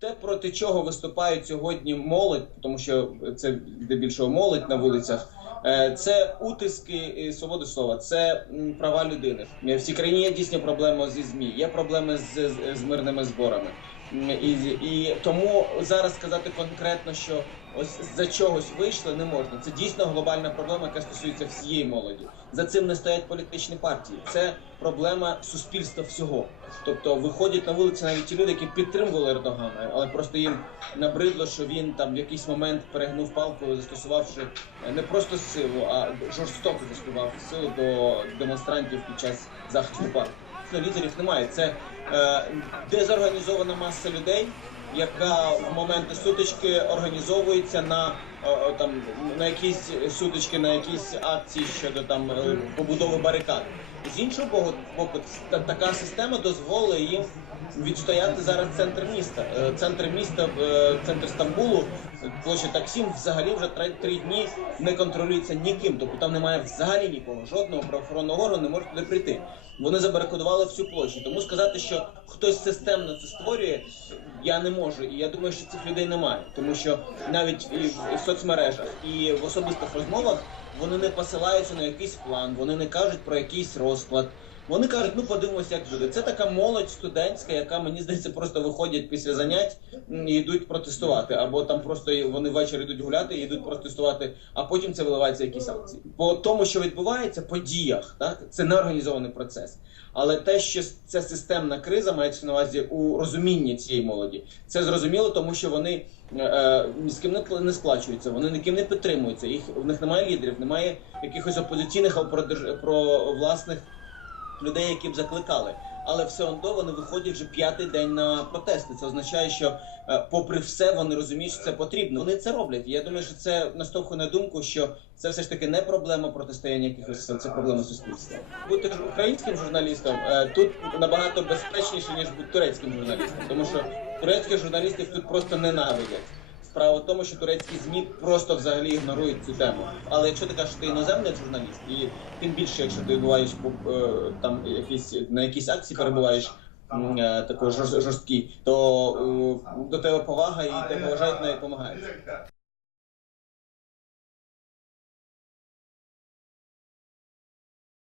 Те, проти чого виступають сьогодні молодь, тому що це здебільшого молодь на вулицях, е, це утиски свободи слова, це права людини. Е, В цій країні є дійсно проблема зі ЗМІ, є проблеми з, з, з мирними зборами. М, І, і тому зараз сказати конкретно, що ось за чогось вийшли, не можна. Це дійсно глобальна проблема, яка стосується всієї молоді. За цим не стоять політичні партії. Це проблема суспільства всього. Тобто виходять на вулиці навіть ті люди, які підтримували Ердогана, але просто їм набридло, що він там в якийсь момент перегнув палку, застосувавши е, не просто силу, а жорстоко застосував силу до демонстрантів під час захисту парку. Лідерів немає. Це е, дезорганізована маса людей, яка в моменти сутички організовується на е, е, там на якісь сутички, на якісь акції щодо там е, побудови барикад. З іншого боку, така система дозволить їм відстояти зараз центр міста. Центр міста, центр Стамбулу, площа Таксім взагалі вже три, три дні не контролюється ніким. Тобто там немає взагалі нікого, жодного правоохоронного органу не може туди прийти. Вони забарикадували всю площу. Тому сказати, що хтось системно це створює, я не можу. І я думаю, що цих людей немає, тому що навіть і в соцмережах, і в особистих розмовах вони не посилаються на якийсь план, вони не кажуть про якийсь розклад. Вони кажуть, ну подивимося, як буде. Це така молодь студентська, яка мені здається, просто виходять після занять і йдуть протестувати, або там просто вони ввечері йдуть гуляти і йдуть протестувати, а потім це виливається якісь акції. По тому, що відбувається, подіях, так це не організований процес. Але те, що ця системна криза мається на увазі у розумінні цієї молоді, це зрозуміло, тому що вони е, е, ні з ким не сплачуються, вони ніким не підтримуються. Їх в них немає лідерів, немає якихось опозиційних про, про власних людей, які б закликали. Але все одно вони виходять вже п'ятий день на протести. Це означає, що е, попри все вони розуміють, що це потрібно. Вони це роблять. Я думаю, що це наштовхує на думку, що це все ж таки не проблема протистояння якихось це проблема суспільства. Бути українським журналістом е, тут набагато безпечніше ніж бути турецьким журналістом, тому що турецьких журналістів тут просто ненавидять. Справа в тому, що турецькі змі просто взагалі ігнорують цю тему. Але якщо ти кажеш, що ти іноземний журналіст, і тим більше, якщо ти буваєш е, там якісь на якійсь акції перебуваєш м, жорсткий, жорсткій, то е, до тебе повага і тебе вважають, навіть допомагають.